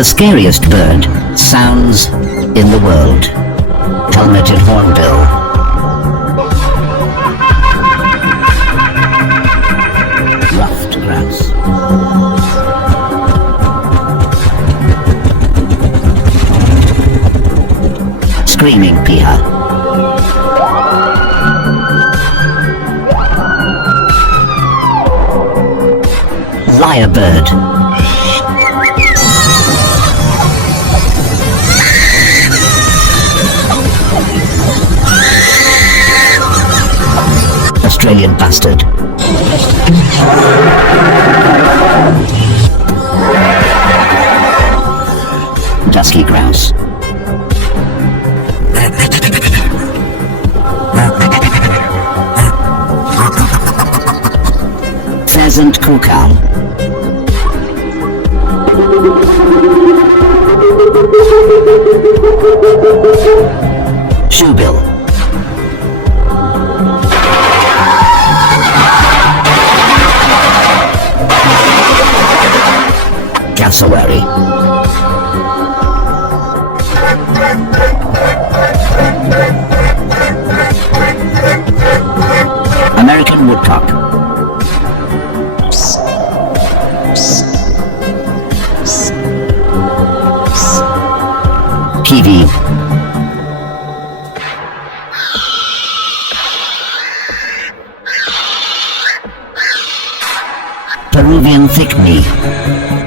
The scariest bird sounds in the world. Helmeted hornbill. Ruffed grouse. Screaming piha. Lyrebird. Australian bastard. Dusky grouse. Pheasant cuckoo. Shoebill. Cassowary. American woodcock. Kiwi. Peruvian thick knee.